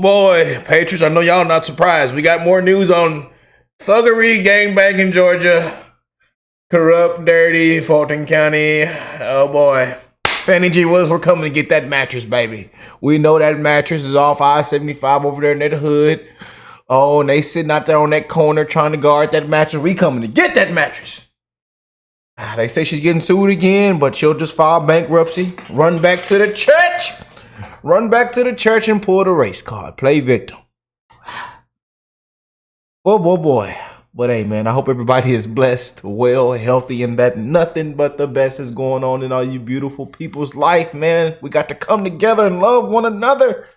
boy, Patriots, I know y'all not surprised. We got more news on thuggery, gangbang in Georgia. Corrupt, dirty, Fulton County. Oh boy. Fani G. Willis, we're coming to get that mattress, baby. We know that mattress is off I-75 over there in that hood. Oh, and they sitting out there on that corner trying to guard that mattress. We coming to get that mattress. They say she's getting sued again, but she'll just file bankruptcy. Run back to the church. Run back to the church and pull the race card. Play victim. Boy. But hey, man, I hope everybody is blessed, well, healthy, and that nothing but the best is going on in all you beautiful people's life, man. We got to come together and love one another.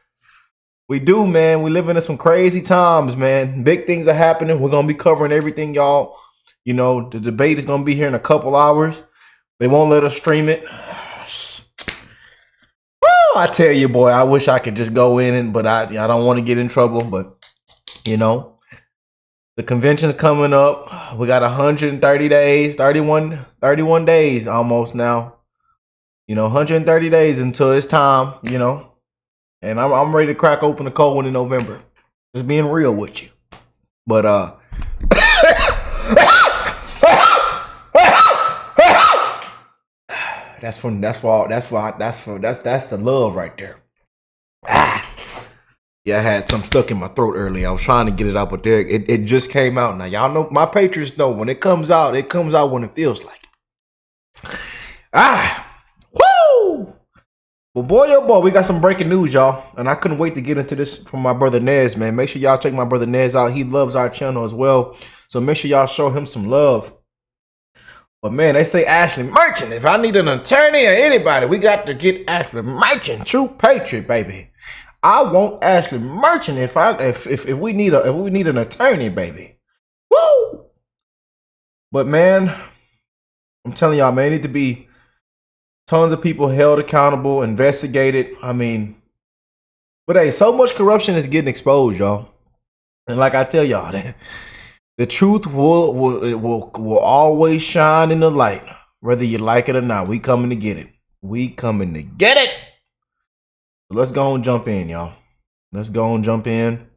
We do, man. We living in some crazy times, man. Big things are happening. We're going to be covering everything, y'all. You know, the debate is going to be here in a couple hours. They won't let us stream it. I tell you, boy, I wish I could just go in and, but I don't want to get in trouble. But, you know, the convention's coming up. We got 130 days, 31 days almost now. You know, 130 days until it's time, you know. And I'm ready to crack open the cold one in November. Just being real with you. But that's the love right there. Yeah, I had some stuck in my throat earlier. I was trying to get it out, but there it just came out. Now y'all know my Patriots know when it comes out when it feels like it. Woo! Well, boy, oh boy, we got some breaking news, y'all. And I couldn't wait to get into this from my brother Nez, man. Make sure y'all check my brother Nez out. He loves our channel as well. So make sure y'all show him some love. But man, they say Ashleigh Merchant. If I need an attorney or anybody, we got to get Ashleigh Merchant, true patriot, baby. I want Ashleigh Merchant if we need an attorney, baby. Woo! But man, I'm telling y'all, man, need to be tons of people held accountable, investigated. I mean, but hey, so much corruption is getting exposed, y'all. And like I tell y'all, the truth will always shine in the light, whether you like it or not. We coming to get it. We coming to get it. So let's go and jump in, y'all. Let's go and jump in.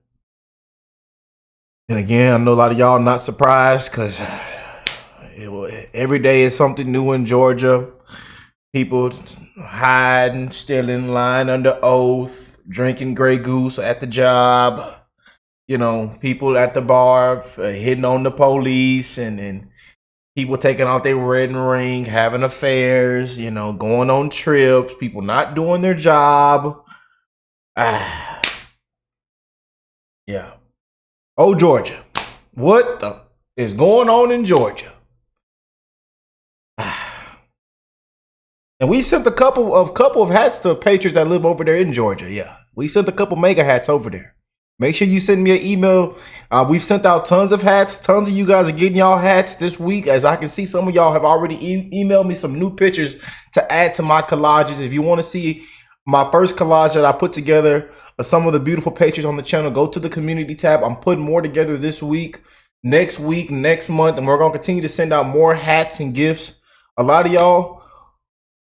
And again, I know a lot of y'all not surprised because every day is something new in Georgia. People hiding, still in line under oath, drinking Grey Goose at the job. You know, people at the bar hitting on the police and people taking out their wedding ring, having affairs, you know, going on trips, people not doing their job. Yeah. Oh, Georgia. What the is going on in Georgia? And we sent a couple of hats to Patriots that live over there in Georgia. Yeah. We sent a couple mega hats over there. Make sure you send me an email. We've sent out tons of hats. Tons of you guys are getting y'all hats this week. As I can see, some of y'all have already emailed me some new pictures to add to my collages. If you want to see my first collage that I put together of some of the beautiful Patriots on the channel, go to the community tab. I'm putting more together this week, next month, and we're going to continue to send out more hats and gifts. A lot of y'all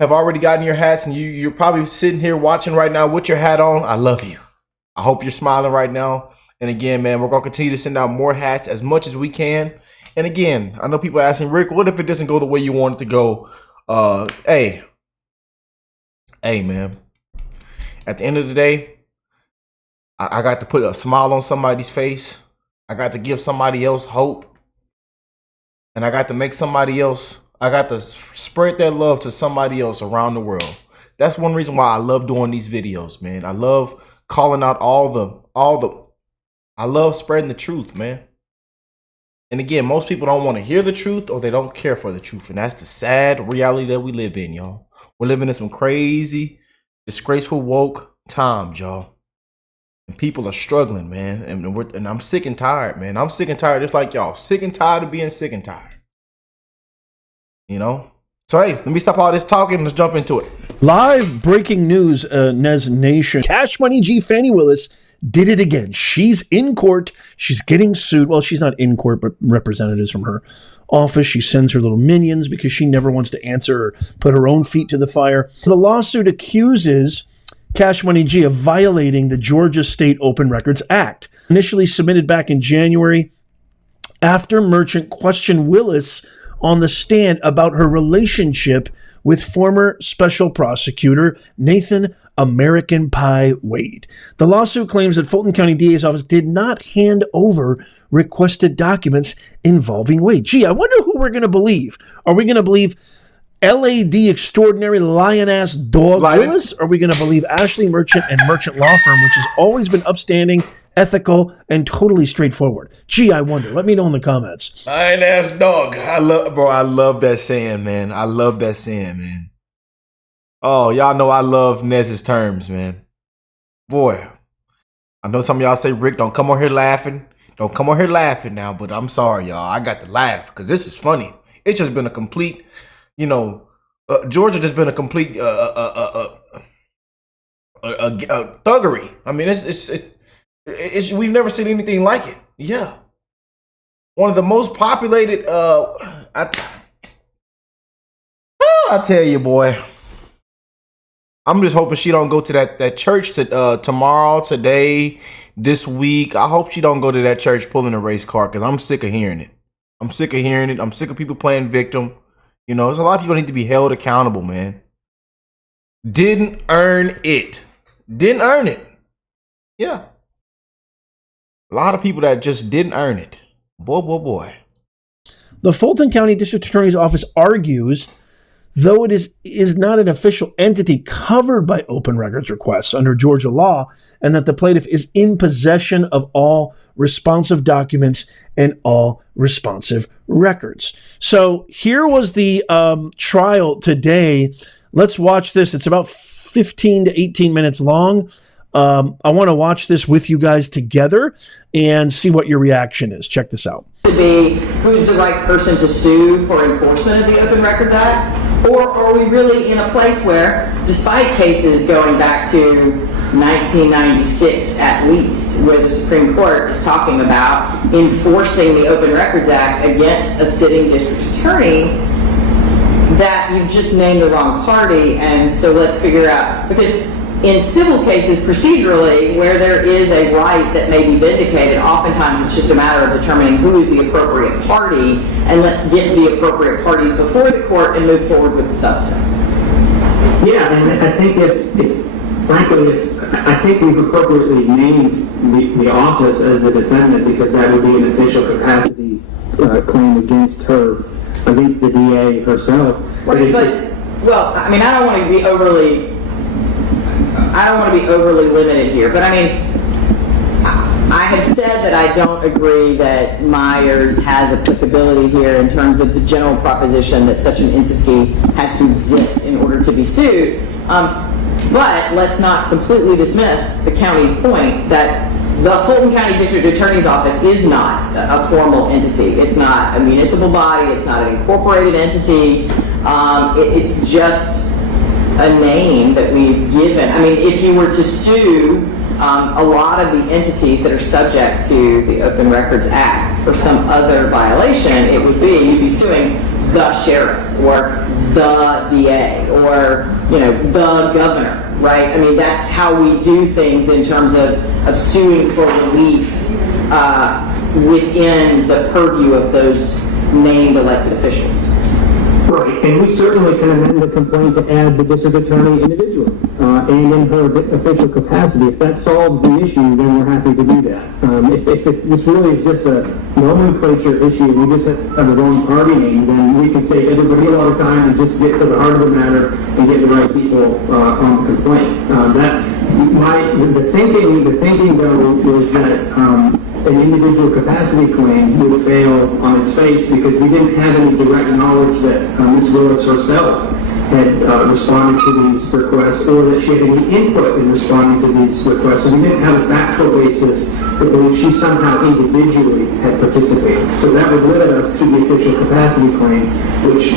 have already gotten your hats, and you're probably sitting here watching right now with your hat on. I love you. I hope you're smiling right now. And again, man, we're going to continue to send out more hats as much as we can. And again, I know people are asking, Rick, what if it doesn't go the way you want it to go? Hey, man. At the end of the day, I got to put a smile on somebody's face. I got to give somebody else hope. And I got to make somebody else, I got to spread that love to somebody else around the world. That's one reason why I love doing these videos, man. I love calling out I love spreading the truth, man. And again, most people don't want to hear the truth or they don't care for the truth. And that's the sad reality that we live in, y'all. We're living in some crazy, disgraceful, woke times, y'all. And people are struggling, man. And I'm sick and tired, man. I'm sick and tired just like y'all. Sick and tired of being sick and tired. You know? So, hey, let me stop all this talking and let's jump into it. Live breaking news, Nez Nation. Cash Money G Fani Willis did it again. She's in court. She's getting sued. Well, she's not in court, but representatives from her office. She sends her little minions because she never wants to answer or put her own feet to the fire. The lawsuit accuses Cash Money G of violating the Georgia State Open Records Act, initially submitted back in January after merchant questioned Willis on the stand about her relationship with former special prosecutor Nathan American Pie Wade. The lawsuit claims that Fulton County DA's office did not hand over requested documents involving Wade. Gee, I wonder who we're going to believe. Are we going to believe LAD extraordinary lion-ass dog Willis? Or are we going to believe Ashleigh Merchant and Merchant Law Firm, which has always been upstanding, ethical, and totally straightforward? Gee, I wonder. Let me know in the comments. Lion-ass dog. I love that saying, man. I love that saying, man. Oh, y'all know I love Nez's terms, man. Boy, I know some of y'all say, Rick, don't come on here laughing. Don't come on here laughing now, but I'm sorry, y'all. I got to laugh because this is funny. It's just been a complete, Georgia just been a complete thuggery. I mean, it's we've never seen anything like it. Yeah, one of the most populated. I tell you, boy. I'm just hoping she don't go to that church tomorrow, today, this week. I hope she don't go to that church pulling a race car because I'm sick of hearing it. I'm sick of people playing victim. There's a lot of people that need to be held accountable, man. Didn't earn it. Yeah. A lot of people that just didn't earn it. Boy. The Fulton County District Attorney's Office argues, though it is not an official entity covered by open records requests under Georgia law, and that the plaintiff is in possession of all responsive documents and all responsive records. So here was the trial today. Let's watch this. It's about 15 to 18 minutes long. I want to watch this with you guys together and see what your reaction is. Check this out. To be who's the right person to sue for enforcement of the Open Records Act? Or are we really in a place where, despite cases going back to 1996 at least, where the Supreme Court is talking about enforcing the Open Records Act against a sitting district attorney, that you've just named the wrong party, and so let's figure out, because in civil cases procedurally, where there is a right that may be vindicated, oftentimes it's just a matter of determining who is the appropriate party, and let's get the appropriate parties before the court and move forward with the substance. Yeah, and I think I think we've appropriately named the office as the defendant because that would be an official capacity claim against the DA herself. Right, well, I mean, I don't want to be overly limited here, but I mean, I have said that I don't agree that Myers has applicability here in terms of the general proposition that such an entity has to exist in order to be sued. But let's not completely dismiss the county's point that the Fulton County District Attorney's Office is not a formal entity. It's not a municipal body. It's not an incorporated entity. It's just a name that we've given. I mean, if you were to sue a lot of the entities that are subject to the Open Records Act for some other violation, it would be, you'd be suing the sheriff or the DA or, the governor, right? I mean, that's how we do things in terms of suing for relief within the purview of those named elected officials. Right, and we certainly can amend the complaint to add the district attorney individually and in her official capacity. If that solves the issue, then we're happy to do that. If this really is just a nomenclature issue, we just have the wrong party name, then we can say everybody all the time and just get to the heart of the matter and get the right people on the complaint. The thinking though was that an individual capacity claim would fail on its face because we didn't have any direct knowledge that Ms. Willis herself had responded to these requests or that she had any input in responding to these requests. So we didn't have a factual basis to believe she somehow individually had participated. So that would limit us to the official capacity claim, which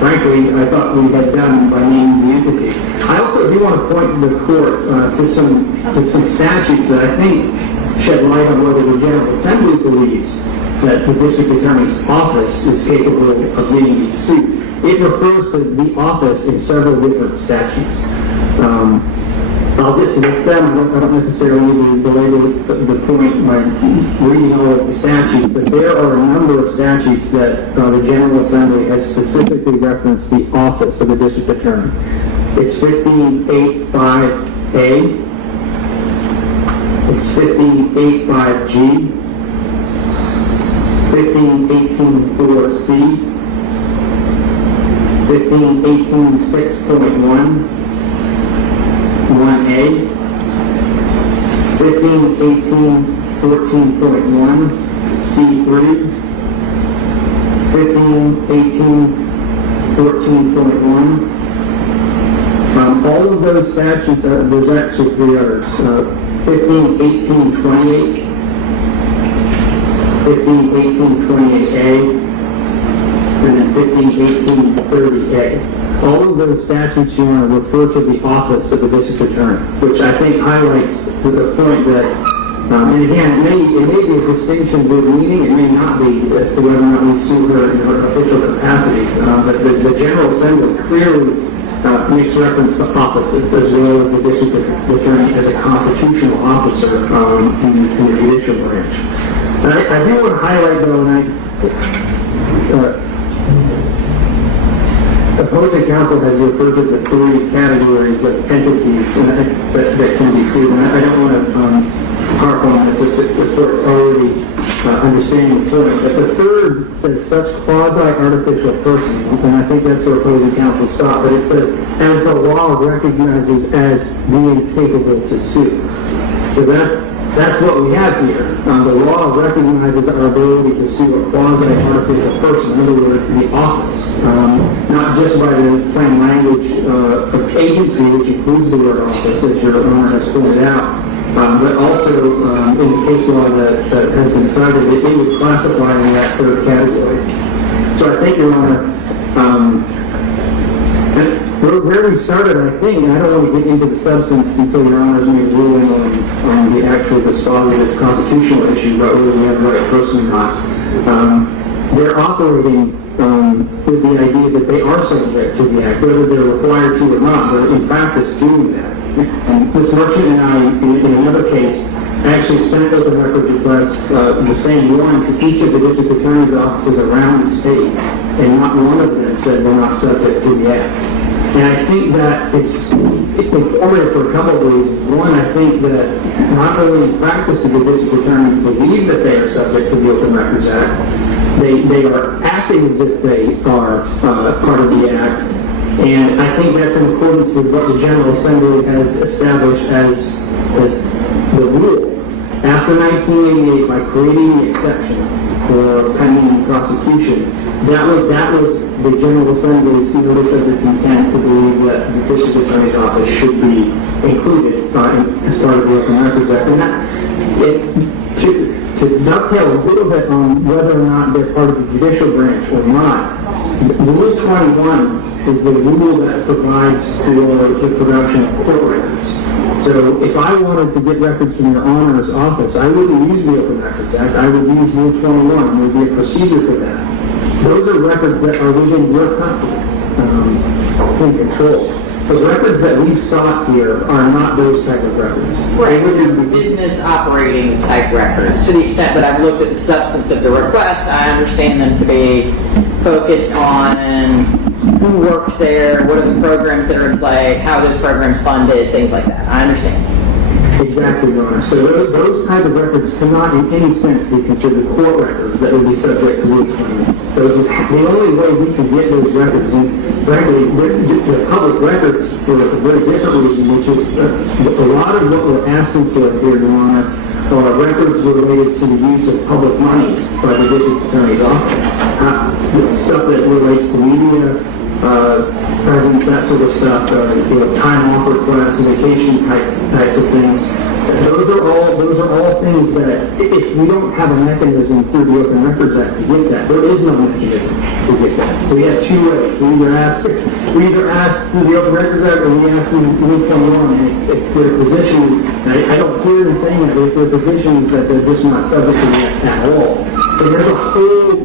frankly I thought we had done by naming the entity. I also do want to point the court to some statutes that I think shed light on whether the General Assembly believes that the District Attorney's Office is capable of being sued. It refers to the office in several different statutes. I'll just list them. I don't necessarily need to belabor the point by reading all of the statutes, but there are a number of statutes that the General Assembly has specifically referenced the office of the district attorney. It's 1585A, it's 1585G, 15184C, 15186.1, 1A, 1518.14.1, C3, 1518.14.1. All of those statutes, there's actually three others. 1518.28, 1518.28A, and then 1518.30A. All of those statutes you want to refer to the office of the district attorney, which I think highlights the point that, and again, it may be a distinction with meaning, it may not be as to whether or not we sue her in her official capacity, but the General Assembly clearly makes reference to offices as well as the district attorney as a constitutional officer in the judicial branch. And I do want to highlight though, and opposing counsel has referred to the three categories of entities that can be sued, and I don't want to harp on this if the court's already understanding the point, but the third says such quasi-artificial persons, and I think that's where opposing counsel stopped, but it says, as the law recognizes as being capable to sue. So that's what we have here. The law recognizes our ability to sue a quasi-artificial person, in other words, the office, not just by the plain language of agency, which includes the word office, as your Honor has pointed out, but also in the case law that has been cited, it would classify in that third category. So I think, Your Honor, where we started, I think, and I don't want to get into the substance until Your Honor's made a ruling on the actual dispositive constitutional issue about whether we have the right person or not. They're operating with the idea that they are subject to the act, whether they're required to or not. They're in practice doing that. And Ms. Merchant and I, in another case, actually sent open records requests, the same one, to each of the district attorney's offices around the state, and not one of them said we're not subject to the act. And I think that it's informative for a couple of reasons. One, I think that not only in practice do the district attorneys believe that they are subject to the Open Records Act, they are acting as if they are part of the act. And I think that's in accordance with what the General Assembly has established as the rule. After 1988, by creating the exception for pending prosecution, that was the General Assembly's notice of its intent to believe that the district attorney's office should be included as part of the Open Records Act. And to dovetail a little bit on whether or not they're part of the judicial branch or not, Rule 21 is the rule that provides for the production of court records. So if I wanted to get records from Your Honor's office, I wouldn't use the Open Records Act. I would use Rule 21. There would be a procedure for that. Those are records that are within your custody, in control. The records that we've sought here are not those type of records. Right, they're business operating type records. To the extent that I've looked at the substance of the request, I understand them to be focused on who works there, what are the programs that are in place, how are those programs funded, things like that. I understand. Exactly, Your Honor. So those type of records cannot in any sense be considered court records that would be subject to Rule 21. The only way we can get those records, and frankly, the public records for a very different reason, which is a lot of what we're asking for here, Your Honor, are records related to the use of public monies by the district attorney's office. Stuff that relates to media, presence, that sort of stuff, time off requests, vacation types of things. Those are all things that if we don't have a mechanism through the Open Records Act to get that, there is no mechanism to get that. We have two ways. We either ask through the Open Records Act or we ask through Rule 21. And if their position is, I don't hear them saying that, but if their position is that they're just not subject to the act at all, then there's a whole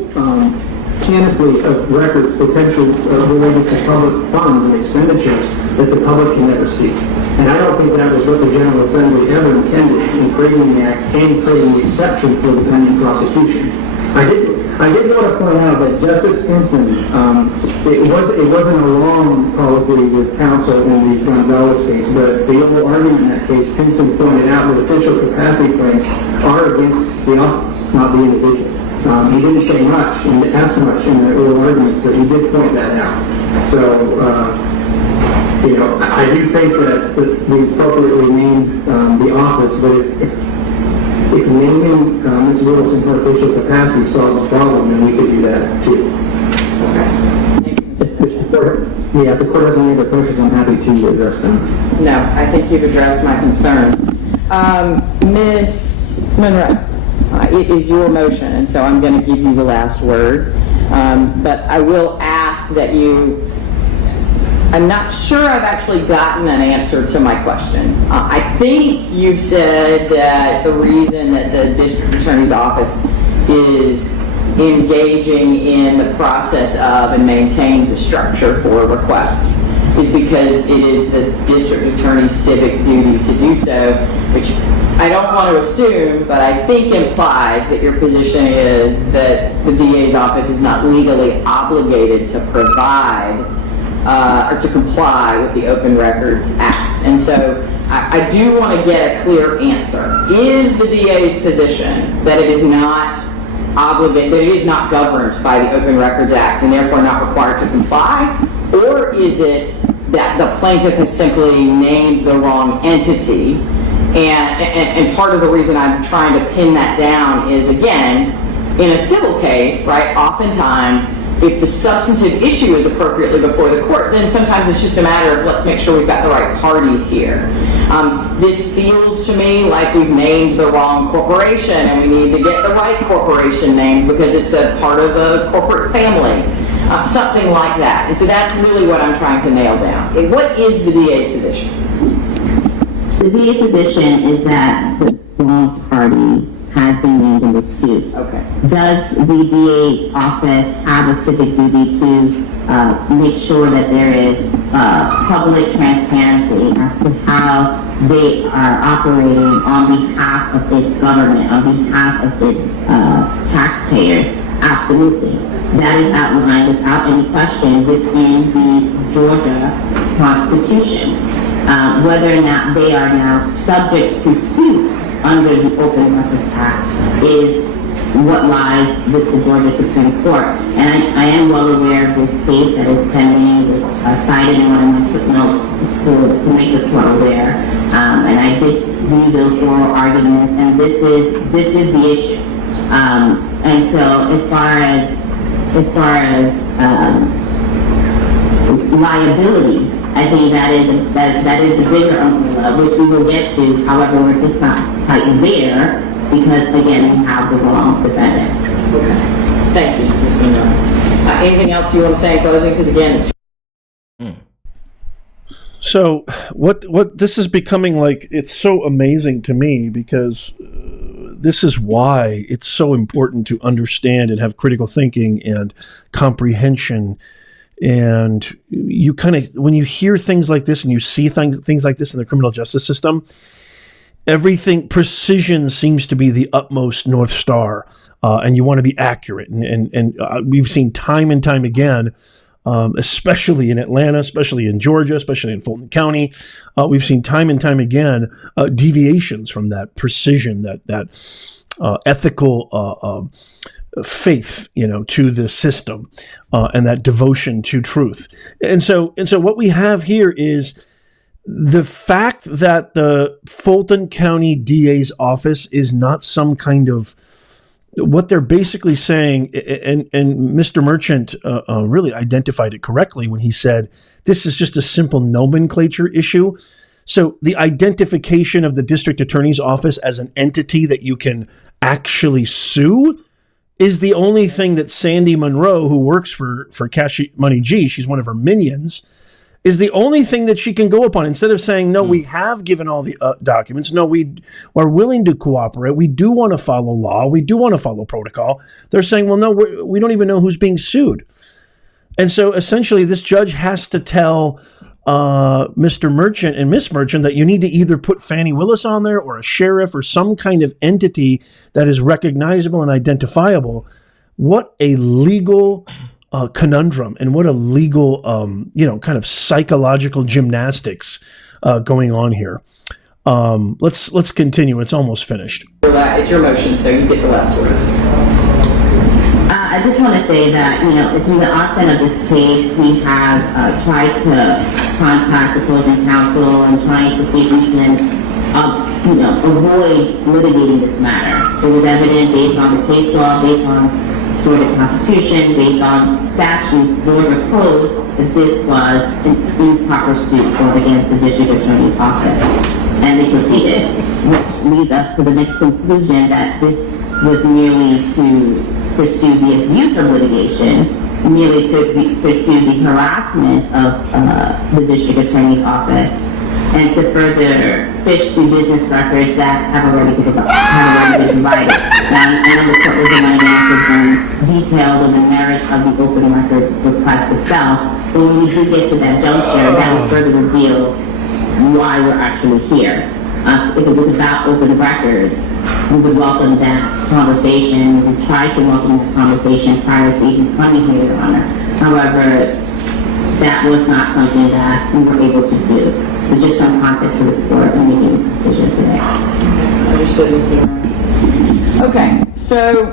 panoply of records potentially related to public funds and expenditures that the public can never see. And I don't think that was what the General Assembly ever intended in creating the act and creating the exception for the pending prosecution. I did want to point out that Justice Pinson, it wasn't a long colloquy with counsel in the Gonzalez case, but the oral argument in that case, Pinson pointed out that official capacity claims are against the office, not the individual. He didn't say much and ask much in the oral arguments, but he did point that out. So, I do think that we appropriately named the office, but if naming Ms. Willis in her official capacity solves the problem, then we could do that too. Yeah, if the court has any other questions, I'm happy to address them. No, I think you've addressed my concerns. Ms. Monroe, it is your motion, and so I'm going to give you the last word. But I will ask that I'm not sure I've actually gotten an answer to my question. I think you've said that the reason that the district attorney's office is engaging in the process of and maintains a structure for requests is because it is the district attorney's civic duty to do so, which I don't want to assume, but I think implies that your position is that the DA's office is not legally obligated to provide or to comply with the Open Records Act. And so I do want to get a clear answer. Is the DA's position that it is not obligated, that it is not governed by the Open Records Act and therefore not required to comply? Or is it that the plaintiff has simply named the wrong entity? And part of the reason I'm trying to pin that down is, again, in a civil case, right, oftentimes if the substantive issue is appropriately before the court, then sometimes it's just a matter of let's make sure we've got the right parties here. This feels to me like we've named the wrong corporation and we need to get the right corporation named because it's a part of a corporate family, something like that. And so that's really what I'm trying to nail down. What is the DA's position? The DA's position is that the wrong party has been named in the suit. Okay. Does the DA's office have a civic duty to make sure that there is public transparency as to how they are operating on behalf of its government, on behalf of its taxpayers? Absolutely. That is outlined without any question within the Georgia Constitution. Whether or not they are now subject to suit under the Open Records Act is what lies with the Georgia Supreme Court. And I am well aware of this case that is pending, is cited in one of my footnotes to make the court aware. And I did read those oral arguments, and this is the issue. And so as far as liability, I think that is the bigger umbrella, which we will get to. However, we're just not quite there because, again, we have the wrong defendant. Okay. Thank you, Ms. Monroe. Anything else you want to say in closing? Because again, So what this is becoming like, it's so amazing to me because this is why it's so important to understand and have critical thinking and comprehension. And you kind of, when you hear things like this and you see things like this in the criminal justice system, precision seems to be the utmost North Star. And you want to be accurate. And we've seen time and time again, especially in Atlanta, especially in Georgia, especially in Fulton County, we've seen time and time again deviations from that precision, that ethical faith, to the system, and that devotion to truth. And so what we have here is the fact that the Fulton County DA's office is not some kind of, what they're basically saying, and Mr. Merchant really identified it correctly when he said, this is just a simple nomenclature issue. So the identification of the district attorney's office as an entity that you can actually sue is the only thing that Sandy Monroe, who works for Cash Money G, she's one of her minions, is the only thing that she can go upon. Instead of saying, no, we have given all the documents. No, we are willing to cooperate. We do want to follow law. We do want to follow protocol. They're saying, well, no, we don't even know who's being sued. And so essentially this judge has to tell Mr. Merchant and Miss Merchant that you need to either put Fani Willis on there or a sheriff or some kind of entity that is recognizable and identifiable. What a legal conundrum, and what a legal, kind of psychological gymnastics going on here. Let's continue. It's almost finished. It's your motion, so you get the last word. I just want to say that, from the onset of this case, we have tried to contact opposing counsel and trying to see if we can, avoid litigating this matter. It was evident based on the case law, based on Georgia Constitution, based on statutes, Georgia Code, that this was an improper suit brought against the District Attorney's Office. And they proceeded, which leads us to the next conclusion that this was merely to pursue the abuse of litigation, merely to pursue the harassment of the District Attorney's Office, and to further fish through business records that have already been provided. Now, I know the court was going to answer some details on the merits of the open record request itself, but when we do get to that juncture, that will further reveal why we're actually here. If it was about open records, we would welcome that conversation. We tried to welcome that conversation prior to even coming here, Your Honor. However, that was not something that we were able to do. So just some context for the court in making this decision today. Understood, Ms. Healy. Okay, so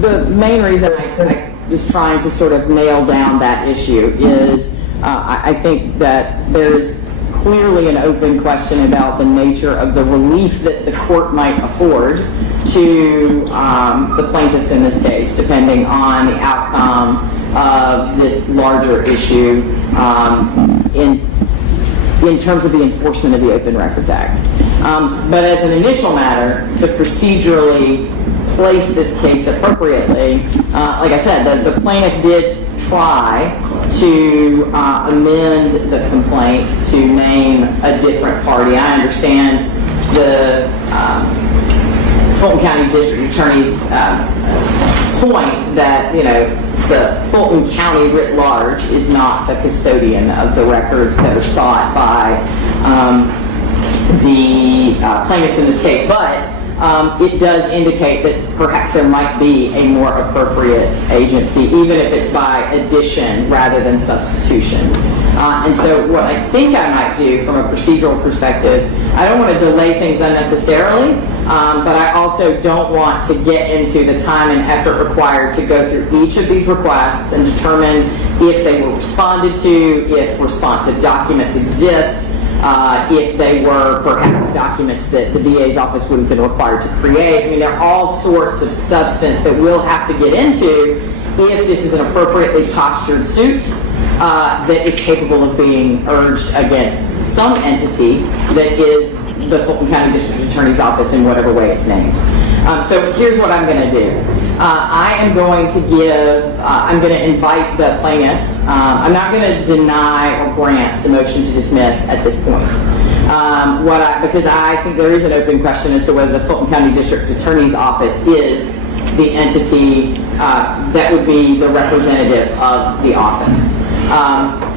the main reason I was trying to sort of nail down that issue is I think that there's clearly an open question about the nature of the relief that the court might afford to the plaintiffs in this case, depending on the outcome of this larger issue in terms of the enforcement of the Open Records Act. But as an initial matter, to procedurally place this case appropriately, like I said, the plaintiff did try to amend the complaint to name a different party. I understand the Fulton County District Attorney's point that, the Fulton County writ large is not the custodian of the records that are sought by the plaintiffs in this case, but it does indicate that perhaps there might be a more appropriate agency, even if it's by addition rather than substitution. And so what I think I might do from a procedural perspective, I don't want to delay things unnecessarily, but I also don't want to get into the time and effort required to go through each of these requests and determine if they were responded to, if responsive documents exist, if they were perhaps documents that the DA's office would have been required to create. I mean, there are all sorts of substance that we'll have to get into if this is an appropriately postured suit that is capable of being urged against some entity that is the Fulton County District Attorney's Office in whatever way it's named. So here's what I'm going to do. I am going to invite the plaintiffs. I'm not going to deny or grant the motion to dismiss at this point. Because I think there is an open question as to whether the Fulton County District Attorney's Office is the entity that would be the representative of the office.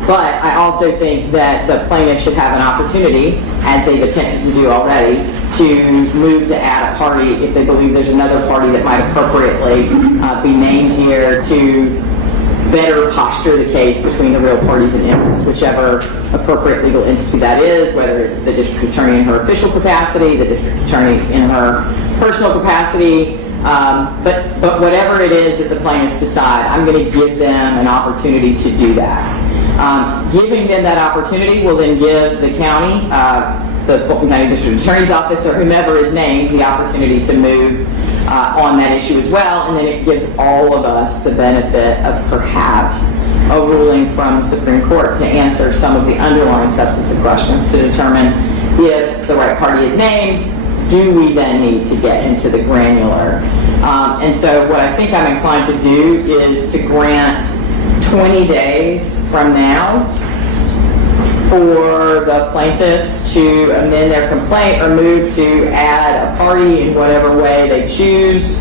But I also think that the plaintiff should have an opportunity, as they've attempted to do already, to move to add a party if they believe there's another party that might appropriately be named here to better posture the case between the real parties in interest, whichever appropriate legal entity that is, whether it's the district attorney in her official capacity, the district attorney in her personal capacity, but whatever it is that the plaintiffs decide, I'm going to give them an opportunity to do that. Giving them that opportunity will then give the county, the Fulton County District Attorney's Office, or whomever is named, the opportunity to move on that issue as well, and then it gives all of us the benefit of perhaps a ruling from the Supreme Court to answer some of the underlying substantive questions to determine if the right party is named. Do we then need to get into the granular? And so what I think I'm inclined to do is to grant 20 days from now for the plaintiffs to amend their complaint or move to add a party in whatever way they choose,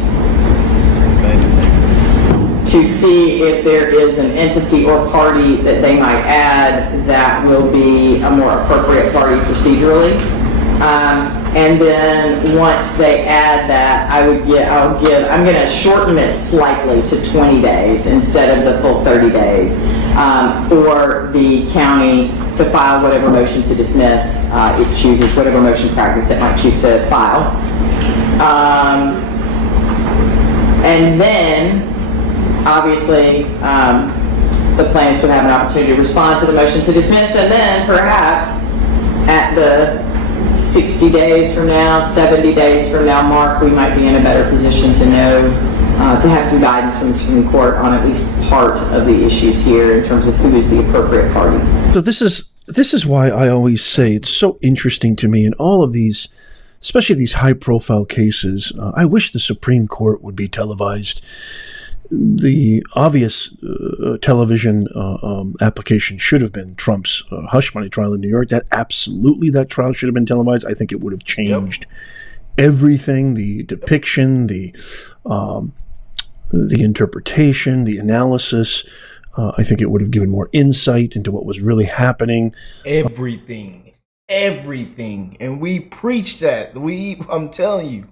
to see if there is an entity or party that they might add that will be a more appropriate party procedurally. And then once they add that, I'm going to shorten it slightly to 20 days instead of the full 30 days for the county to file whatever motion to dismiss it chooses, whatever motion practice it might choose to file. And then, obviously, the plaintiffs would have an opportunity to respond to the motion to dismiss, and then perhaps at the 60 days from now, 70 days from now mark, we might be in a better position to know, to have some guidance from the Supreme Court on at least part of the issues here in terms of who is the appropriate party. So this is why I always say it's so interesting to me in all of these, especially these high-profile cases. I wish the Supreme Court would be televised. The obvious television application should have been Trump's hush money trial in New York. That trial should have been televised. I think it would have changed everything: the depiction, the interpretation, the analysis. I think it would have given more insight into what was really happening. Everything, and we preach that. I'm telling you,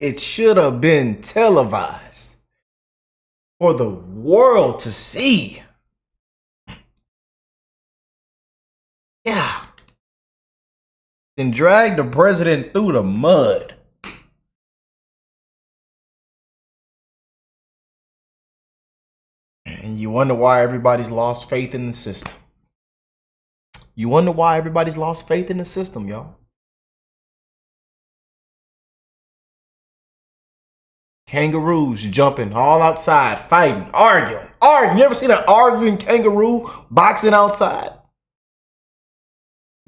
it should have been televised for the world to see. Yeah. And drag the president through the mud. And you wonder why everybody's lost faith in the system. You wonder why everybody's lost faith in the system, y'all. Kangaroos jumping all outside, fighting, arguing. You ever seen an arguing kangaroo boxing outside?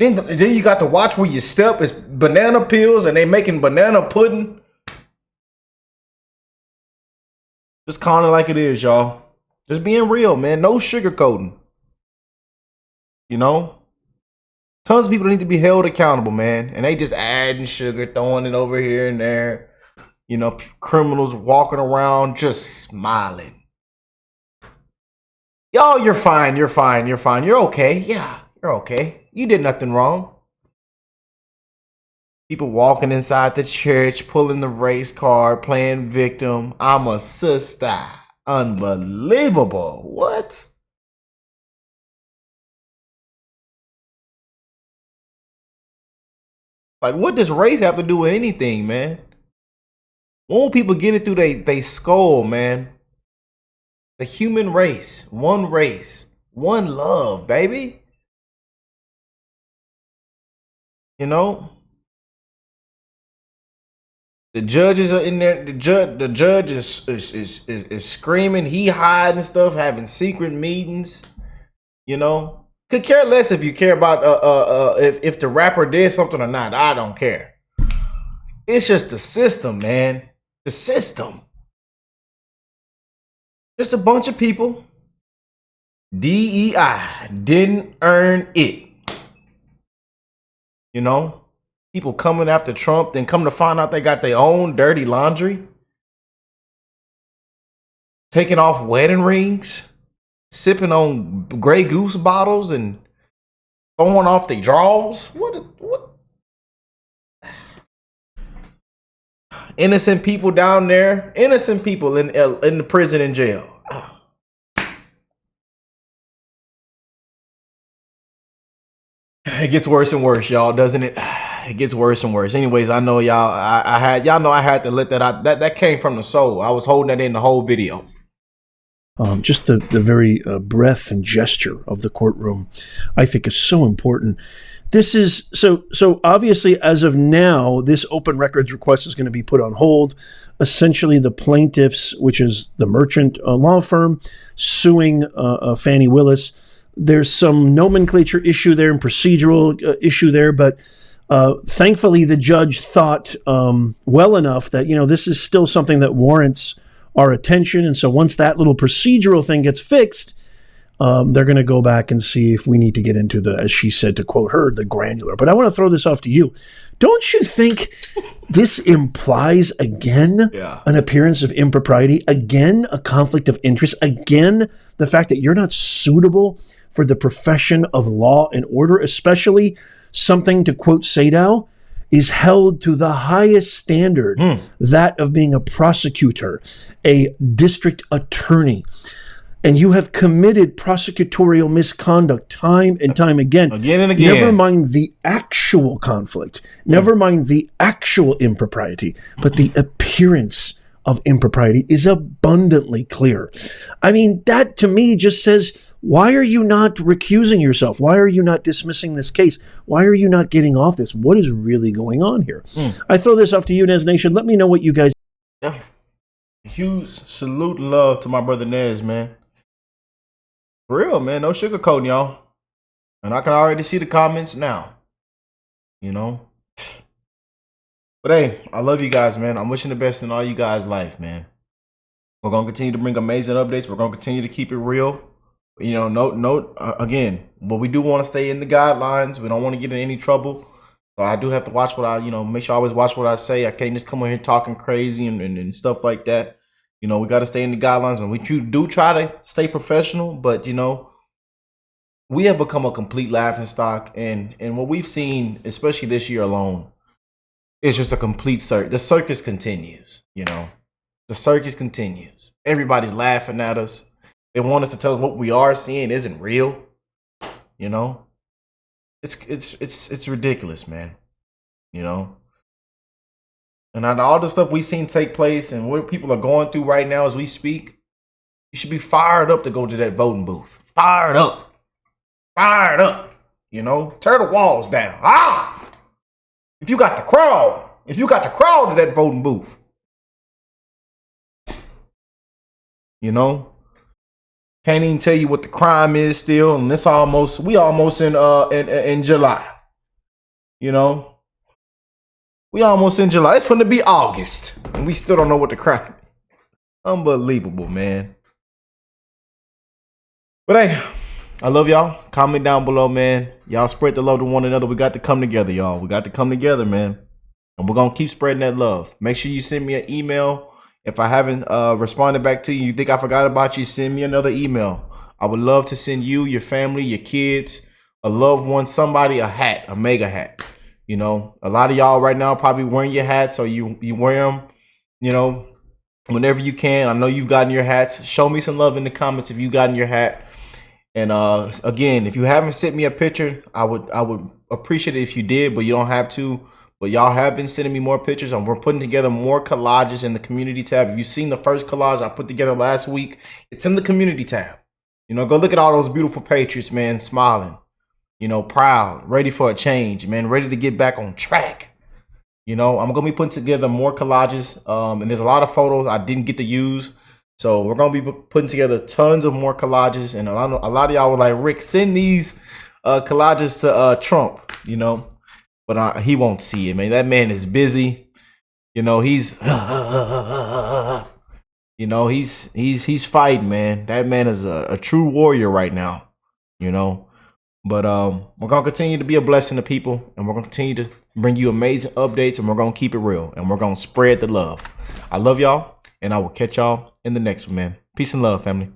Then you got to watch where you step. It's banana peels and they making banana pudding. Just calling it like it is, y'all. Just being real, man. No sugarcoating. You know? Tons of people need to be held accountable, man. And they just adding sugar, throwing it over here and there. You know, criminals walking around just smiling. Yo, you're fine. You're okay. Yeah, you're okay. You did nothing wrong. People walking inside the church, pulling the race card, playing victim. I'm a sister. Unbelievable. What? Like, what does race have to do with anything, man? When people get it through they skull, man. The human race, one love, baby. You know? The judges are in there. The judge is screaming. He hiding stuff, having secret meetings. You know? Could care less if you care about if the rapper did something or not. I don't care. It's just the system, man. The system. Just a bunch of people. DEI didn't earn it. You know? People coming after Trump, then come to find out they got their own dirty laundry. Taking off wedding rings. Sipping on Grey Goose bottles and throwing off their drawers. What? Innocent people down there. Innocent people in the prison and jail. Oh. It gets worse and worse, y'all, doesn't it? It gets worse and worse. Anyways, I know y'all. I had to let that out. That came from the soul. I was holding that in the whole video. Just the very breath and gesture of the courtroom, I think, is so important. This is so obviously, as of now, this open records request is going to be put on hold. Essentially, the plaintiffs, which is the merchant law firm, suing Fani Willis. There's some nomenclature issue there and procedural issue there, but thankfully the judge thought well enough that, this is still something that warrants our attention. And so once that little procedural thing gets fixed, They're going to go back and see if we need to get into the, as she said, to quote her, the granular. But I want to throw this off to you. Don't you think this implies, again, an appearance of impropriety, again, a conflict of interest, again, the fact that you're not suitable for the profession of law and order, especially something, to quote Sadow, is held to the highest standard, that of being a prosecutor, a district attorney. And you have committed prosecutorial misconduct time and time again. Again and again. Never mind the actual conflict. Never mind the actual impropriety. But the appearance of impropriety is abundantly clear. I mean, that to me just says, why are you not recusing yourself? Why are you not dismissing this case? Why are you not getting off this? What is really going on here? I throw this off to you, Nez Nation. Let me know what you guys... Yeah. Huge salute and love to my brother Nez, man. For real, man. No sugarcoating, y'all. And I can already see the comments now. You know? But hey, I love you guys, man. I'm wishing the best in all you guys' life, man. We're going to continue to bring amazing updates. We're going to continue to keep it real. You know, again, but we do want to stay in the guidelines. We don't want to get in any trouble. So I do have to watch what I, make sure I always watch what I say. I can't just come in here talking crazy and stuff like that. You know, we got to stay in the guidelines, and we do try to stay professional, but, we have become a complete laughingstock, and what we've seen, especially this year alone, is just a complete circus. The circus continues, The circus continues. Everybody's laughing at us. They want us to tell us what we are seeing isn't real, It's ridiculous, man, And on all the stuff we've seen take place and what people are going through right now as we speak, you should be fired up to go to that voting booth. Fired up. Fired up. Tear the walls down. If you got to crawl. If you got to crawl to that voting booth. Can't even tell you what the crime is still. And we almost in July. We almost in July. It's going to be August. And we still don't know what the crime is. Unbelievable, man. But hey, I love y'all. Comment down below, man. Y'all spread the love to one another. We got to come together, y'all. We got to come together, man. And we're going to keep spreading that love. Make sure you send me an email. If I haven't responded back to you, think I forgot about you, send me another email. I would love to send you, your family, your kids, a loved one, somebody, a hat, a mega hat. A lot of y'all right now probably wearing your hats, or you wear them, whenever you can. I know you've gotten your hats. Show me some love in the comments if you gotten your hat. And again, if you haven't sent me a picture, I would appreciate it if you did, but you don't have to. But y'all have been sending me more pictures, and we're putting together more collages in the community tab. If you've seen the first collage I put together last week, it's in the community tab. Go look at all those beautiful patriots, man, smiling. Proud, ready for a change, man, ready to get back on track. I'm going to be putting together more collages, and there's a lot of photos I didn't get to use. So we're going to be putting together tons of more collages, and a lot of y'all were like, Rick, send these collages to Trump, But he won't see it, man. That man is busy. He's he's fighting, man. That man is a true warrior right now, But we're going to continue to be a blessing to people, and we're going to continue to bring you amazing updates, and we're going to keep it real, and we're going to spread the love. I love y'all, and I will catch y'all in the next one, man. Peace and love, family.